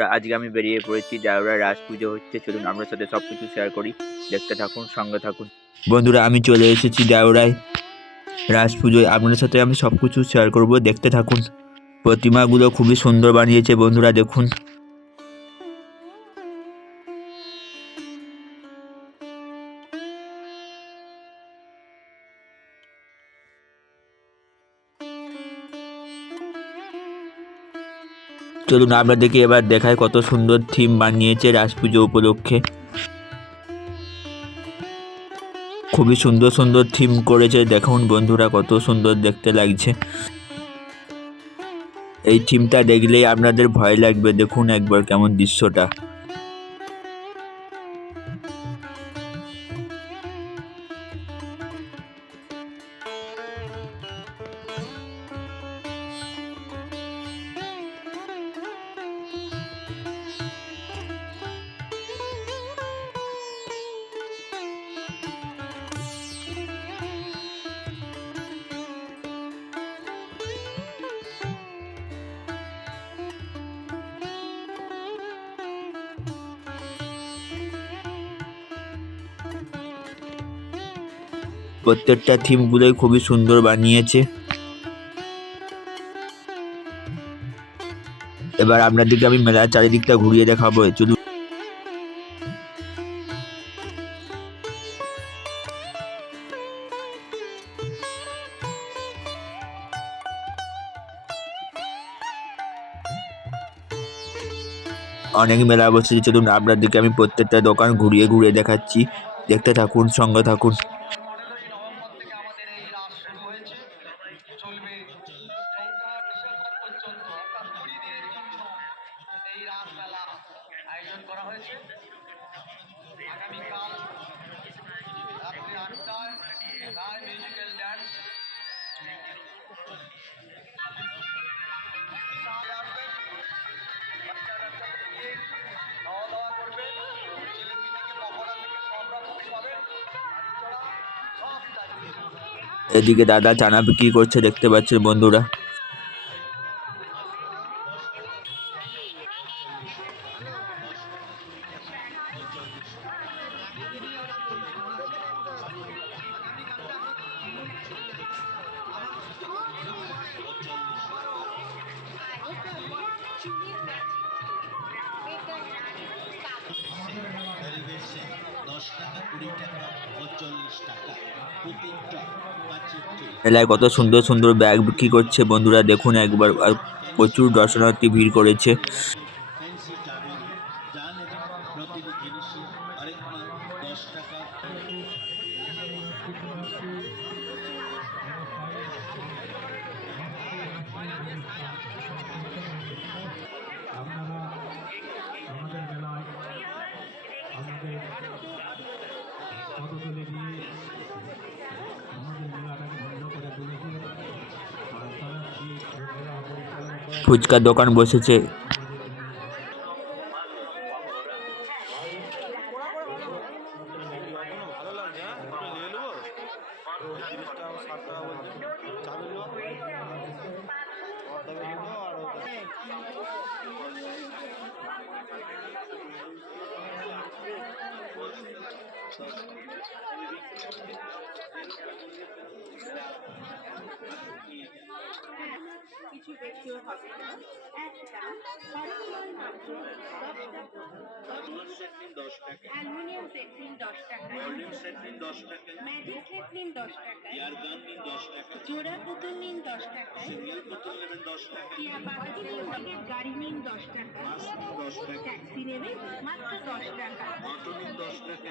আজকে আমি বেরিয়ে পড়েছি ডাউরা রাজ পুজো হচ্ছে। চলুন আমরা সাথে সব কিছু শেয়ার করি। দেখতে থাকুন, সঙ্গে থাকুন। বন্ধুরা, আমি চলে এসেছি জাউরায় রাজ পুজোয়। আপনার সাথে আমি সব কিছু শেয়ার করব। দেখতে থাকুন। প্রতিমাগুলো খুবই সুন্দর বানিয়েছে বন্ধুরা, দেখুন। চলুন আপনাদেরকে এবার দেখায় কত সুন্দর থিম বানিয়েছে রাস পুজো উপলক্ষে। খুবই সুন্দর সুন্দর থিম করেছে, দেখুন বন্ধুরা কত সুন্দর দেখতে লাগছে। এই থিমটা দেখলেই আপনাদের ভয় লাগবে, দেখুন একবার কেমন দৃশ্যটা। প্রত্যেকটা থিমগুলোই খুবই সুন্দর বানিয়েছে। এবার আপনাদেরকে আমি মেলার চারিদিকটা ঘুরিয়ে দেখাবো, চলুন। অনেক মেলা বসেছে, চলুন আপনাদেরকে আমি প্রত্যেকটা দোকান ঘুরিয়ে ঘুরিয়ে দেখাচ্ছি। দেখতে থাকুন, সঙ্গে থাকুন। এই রাস মেলা আয়োজন করা হয়েছে। আগামীকাল রাত্রি আটটায় রায় মিউজিক্যাল ড্যান্স এদিকে দাদা চানা বিক্রি করছে দেখতে পাচ্ছেন বন্ধুরা? মেলায় কত সুন্দর সুন্দর ব্যাগ বিক্রি করছে বন্ধুরা দেখুন একবার আর প্রচুর দর্শনার্থী ভিড় করেছে। ফুচকার দোকান বসেছে। কিছু দেখতেও হবে না একটা হরফলয় মাত্র দশ টাকা অ্যালুমিনিয়াম সেট নিন দশ টাকা ম্যাজিক সেট নিন দশ টাকা জোড়া পুতুল নিন দশ টিয়া পাখি নিন গাড়ি নিন দশ টাকা ট্যাক্সি নেবেন মাত্র দশ টাকা নিন দশ টাকা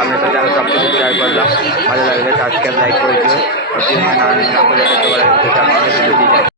আপনার সাথে আমি সব কিছু শেয়ার করলাম। ভালো লাগলে সাবস্ক্রাইব লাইক করে দিও। আপনি নানা দেখতে পারেন